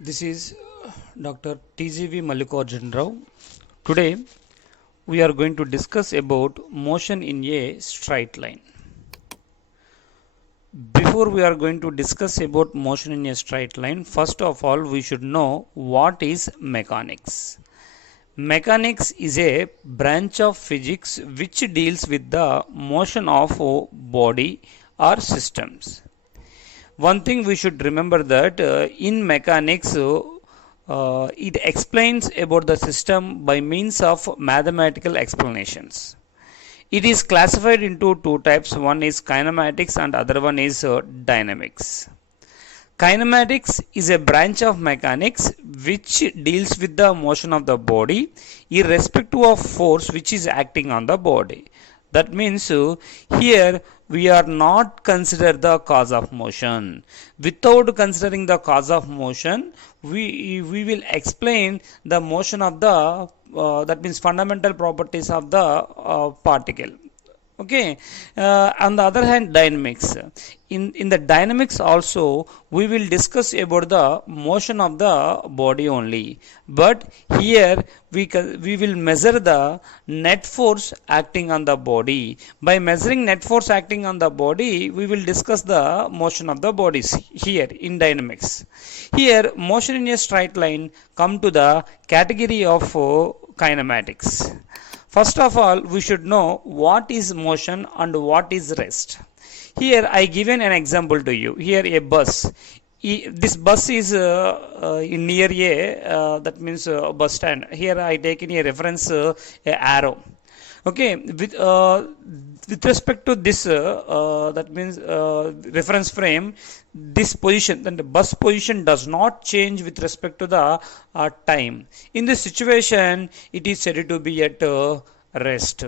This is Dr. TGV Mallikarjun Rao. Today we are going to discuss about motion in a straight line. Before we are going to discuss about motion in a straight line, first of all we should know what is mechanics. Mechanics is a branch of physics which deals with the motion of a body or systems. One thing we should remember that in mechanics it explains about the system by means of mathematical explanations. It is classified into two types. One is kinematics and other one is dynamics. Kinematics is a branch of mechanics which deals with the motion of the body irrespective of force which is acting on the body. That means here we are not consider the cause of motion. Without considering the cause of motion, we will explain the motion of the that means fundamental properties of the particle. Okay, on the other hand, dynamics. In the dynamics also we will discuss about the motion of the body only, but here we will measure the net force acting on the body. By measuring net force acting on the body, we will discuss the motion of the bodies here in dynamics. Here motion in a straight line come to the category of kinematics. First of all, we should know what is motion and what is rest. Here I given an example to you. Here a bus. This bus is near a that means bus stand. Here I taken a reference a arrow. Okay, with respect to this that means reference frame, this position, then the bus position does not change with respect to the time. In this situation it is said to be at rest.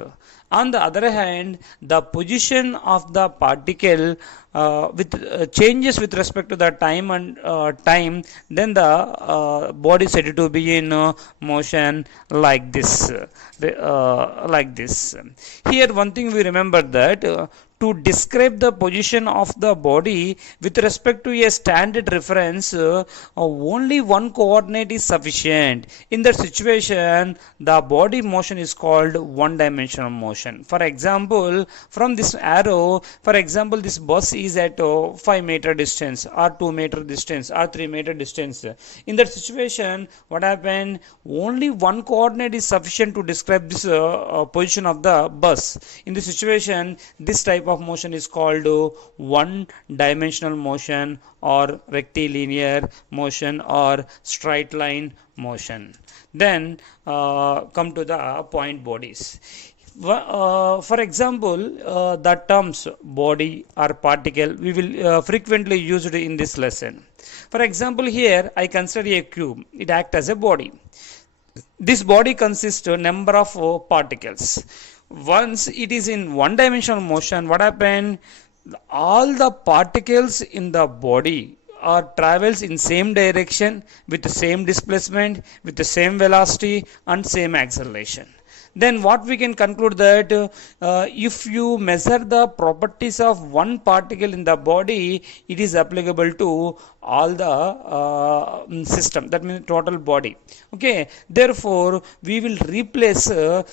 On the other hand, the position of the particle with changes with respect to the time and time, then the body is said to be in motion like this. Like this. Here one thing we remember that to describe the position of the body with respect to a standard reference, only one coordinate is sufficient. In that situation, the body motion is called one dimensional motion. For example, from this arrow, for example, this bus is at 5-meter distance or 2-meter distance or 3-meter distance. In that situation, what happened? Only one coordinate is sufficient to describe this position of the bus. In this situation, this type of motion is called one dimensional motion or rectilinear motion or straight line motion. Then come to the point bodies. For example, the terms body or particle we will frequently use it in this lesson. For example, here I consider a cube. It acts as a body. This body consists of number of particles. Once it is in one dimensional motion, what happened? All the particles in the body are travels in same direction with the same displacement, with the same velocity and same acceleration. Then what we can conclude that if you measure the properties of one particle in the body, it is applicable to all the system, that means total body. Okay, therefore we will replace the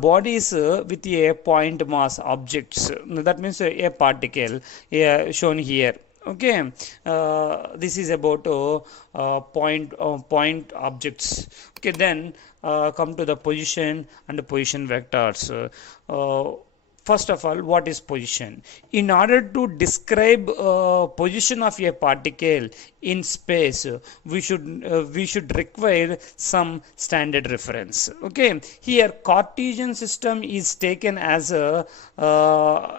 bodies with a point mass objects, that means a particle shown here. Okay, this is about point objects. Okay, then come to the position and the position vectors. First of all, what is position? In order to describe position of a particle in space, we should require some standard reference. Okay, here Cartesian system is taken as a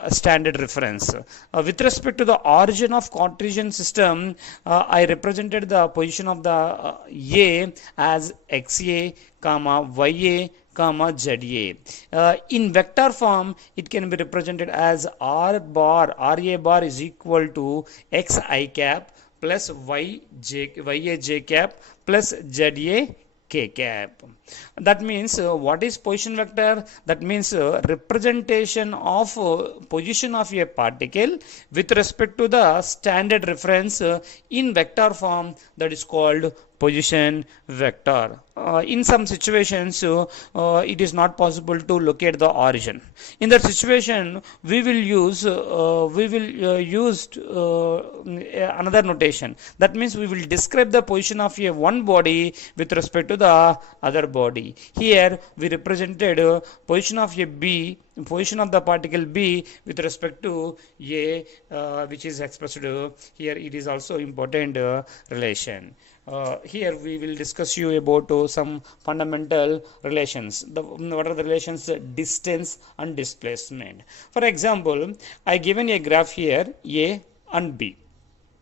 standard reference. With respect to the origin of Cartesian system, I represented the position of the A as xa, ya, za. In vector form, it can be represented as ra bar is equal to xi cap plus ya j cap plus za k cap. That means what is position vector? That means representation of position of a particle with respect to the standard reference in vector form, that is called position vector. In some situations it is not possible to locate the origin. In that situation we will use another notation. That means we will describe the position of a one body with respect to the other body. Here we represented position of a B, position of the particle B with respect to A, which is expressed here. It is also important relation. Here we will discuss you about some fundamental relations. What are the relations? Distance and displacement. For example, I given a graph here, A and B.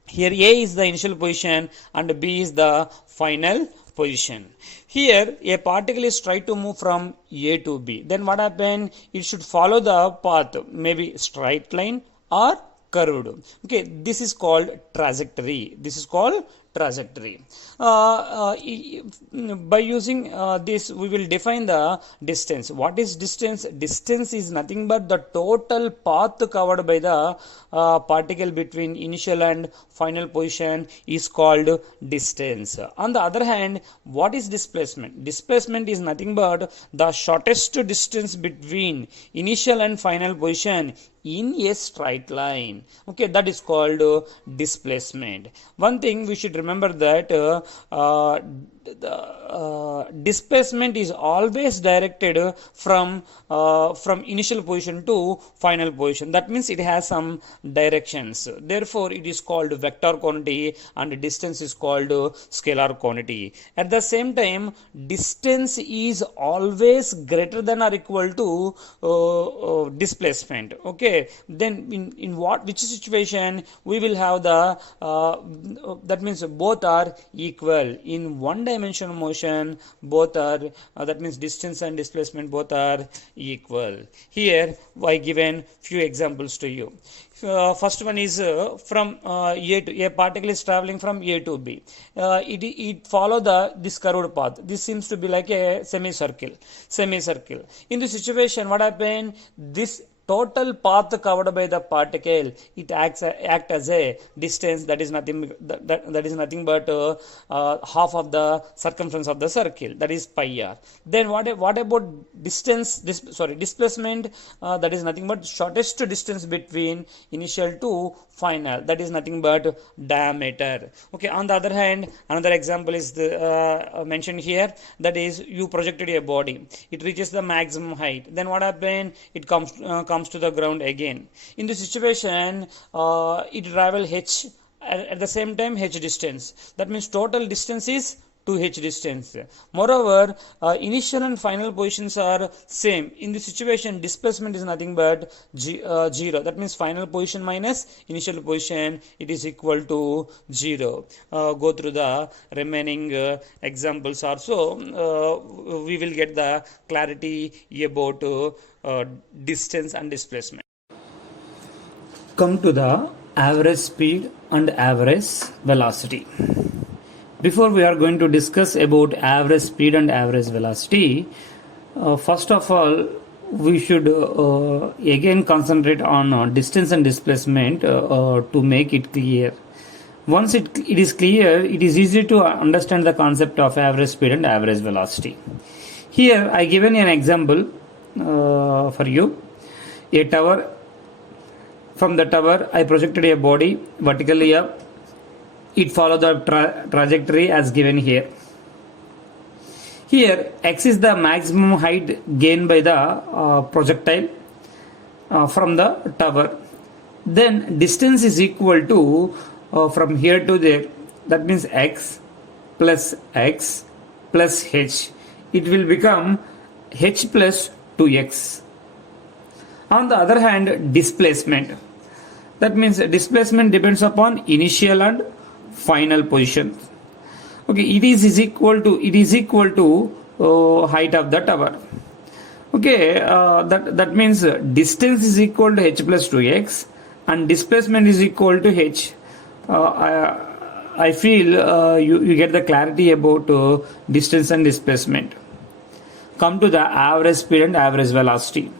Here A is the initial position and B is the final position. Here a particle is trying to move from A to B. Then what happen? It should follow the path, maybe straight line or curved. Okay, this is called trajectory. This is called trajectory. By using this we will define the distance. What is distance? Distance is nothing but the total path covered by the particle between initial and final position is called distance. On the other hand, what is displacement? Displacement is nothing but the shortest distance between initial and final position in a straight line. Okay, that is called displacement. One thing we should remember that displacement is always directed from initial position to final position. That means it has some directions. Therefore it is called vector quantity and distance is called scalar quantity. At the same time, distance is always greater than or equal to displacement. Okay, then in which situation we will have the that means both are equal. In one dimensional motion both are that means distance and displacement both are equal. Here I given few examples to you. First one is from A to a particle is traveling from A to B. It follow this curved path. This seems to be like a semicircle. In this situation, what happened? This total path covered by the particle, it act as a distance that is nothing but half of the circumference of the circle, that is pi r. Then what about displacement? That is nothing but shortest distance between initial to final, that is nothing but diameter. Okay, on the other hand, another example is mentioned here, that is you projected a body, it reaches the maximum height. Then what happened? It comes to the ground again. In this situation it travel h at the same time h distance. That means total distance is 2h distance. Moreover, initial and final positions are same. In this situation, displacement is nothing but 0. That means final position minus initial position, it is equal to 0. Go through the remaining examples also. We will get the clarity about distance and displacement. Come to the average speed and average velocity. Before we are going to discuss about average speed and average velocity, first of all we should again concentrate on distance and displacement to make it clear. Once it is clear, it is easy to understand the concept of average speed and average velocity. Here I given an example for you. A tower. From the tower I projected a body vertically up. It follows the trajectory as given here. Here x is the maximum height gained by the projectile from the tower. Then distance is equal to from here to there, that means x plus h. It will become h plus 2x. On the other hand, displacement, that means displacement depends upon initial and final position. Okay, it is equal to height of the tower. Okay, that means distance is equal to h plus 2x and displacement is equal to h. I feel you get the clarity about distance and displacement. Come to the average speed and average velocity.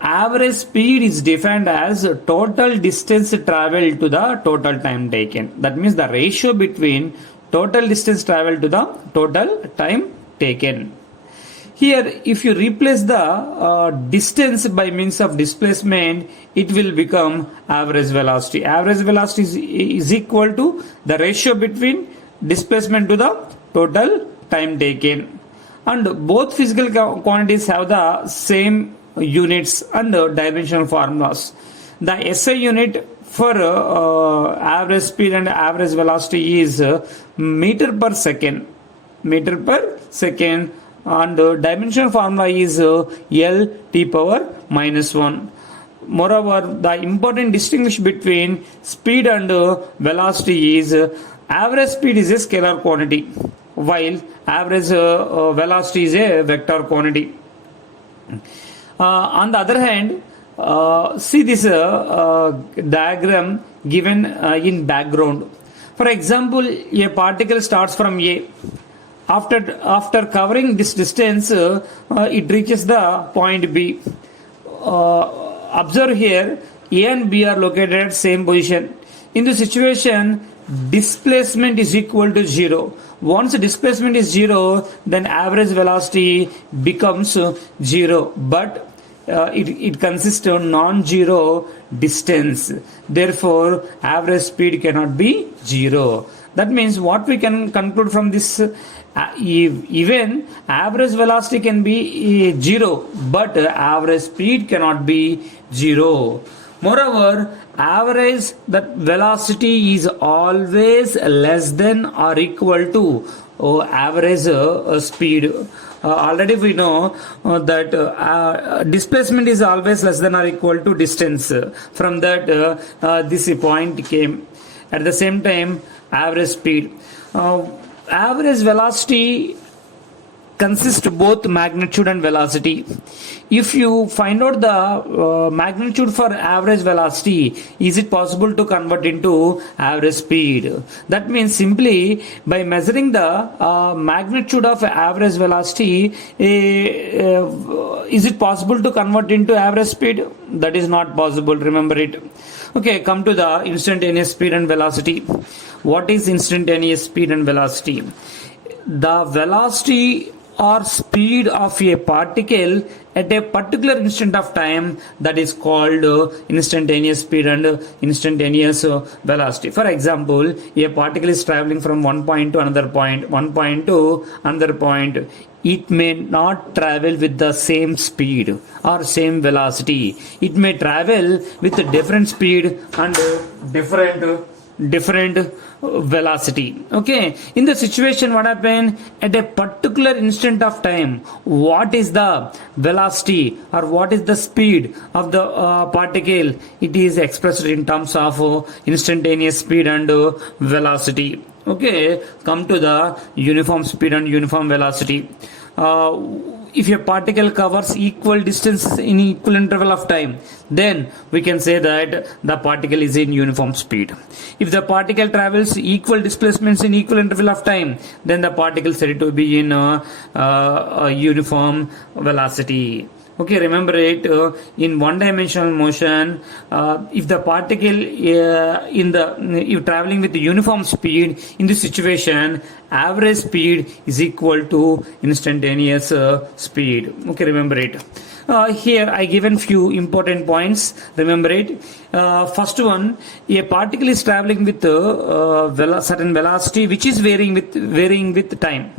Average speed is defined as total distance traveled to the total time taken. That means the ratio between total distance traveled to the total time taken. Here, if you replace the distance by means of displacement, it will become average velocity. Average velocity is equal to the ratio between displacement to the total time taken. And both physical quantities have the same units and dimensional formulas. The SI unit for average speed and average velocity is meter per second. Meter per second. And dimensional formula is L T power minus 1. Moreover, the important distinction between speed and velocity is average speed is a scalar quantity, while average velocity is a vector quantity. On the other hand, see this diagram given in background. For example, a particle starts from A. After covering this distance, it reaches the point B. Observe here, A and B are located at same position. In this situation, displacement is equal to 0. Once displacement is 0, then average velocity becomes 0. But it consists of non-zero distance. Therefore, average speed cannot be 0. That means what we can conclude from this, even average velocity can be 0, but average speed cannot be 0. Moreover, average that velocity is always less than or equal to average speed. Already we know that displacement is always less than or equal to distance. From that, this point came. At the same time, average speed. Average velocity consists both magnitude and velocity. If you find out the magnitude for average velocity, is it possible to convert into average speed? That means simply by measuring the magnitude of average velocity, is it possible to convert into average speed? That is not possible, remember it. Okay, come to the instantaneous speed and velocity. What is instantaneous speed and velocity? The velocity or speed of a particle at a particular instant of time, that is called instantaneous speed and instantaneous velocity. For example, a particle is traveling from one point to another point, one point to another point. It may not travel with the same speed or same velocity. It may travel with a different speed and different velocity. Okay, in the situation, what happened at a particular instant of time, what is the velocity or what is the speed of the particle? It is expressed in terms of instantaneous speed and velocity. Okay, come to the uniform speed and uniform velocity. If a particle covers equal distance in equal interval of time, then we can say that the particle is in uniform speed. If the particle travels equal displacements in equal interval of time, then the particle is said to be in uniform velocity. Okay, remember it, in one-dimensional motion, if the particle if traveling with uniform speed, in this situation, average speed is equal to instantaneous speed. Okay, remember it. Here I given few important points. Remember it. First one, a particle is traveling with certain velocity which is varying with time.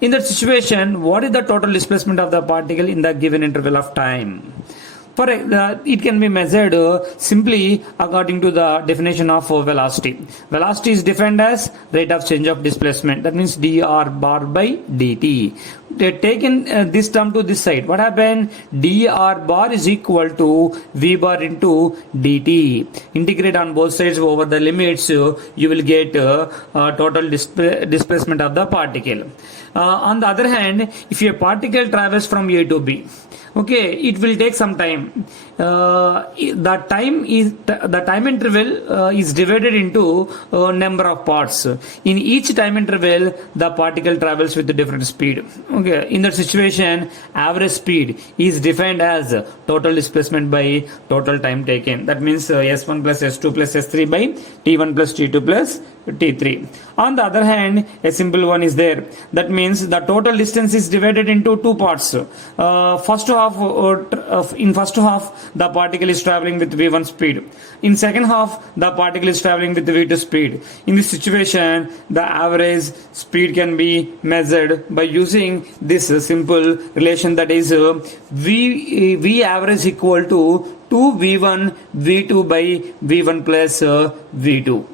In that situation, what is the total displacement of the particle in the given interval of time? For it can be measured simply according to the definition of velocity. Velocity is defined as rate of change of displacement. That means dr bar by dt. taken this term to this side, what happened? dr bar is equal to v bar into dt. Integrate on both sides over the limits, you will get total displacement of the particle. On the other hand, if a particle travels from A to B, okay, it will take some time. The time interval is divided into number of parts. In each time interval, the particle travels with a different speed. Okay, in that situation, average speed is defined as total displacement by total time taken. That means s1 plus s2 plus s3 by t1 plus t2 plus t3. On the other hand, a simple one is there. That means the total distance is divided into two parts. In first half, the particle is traveling with v1 speed. In second half, the particle is traveling with v2 speed. In this situation, the average speed can be measured by using this simple relation, that is v average equal to 2v1 v2 by v1 plus v2.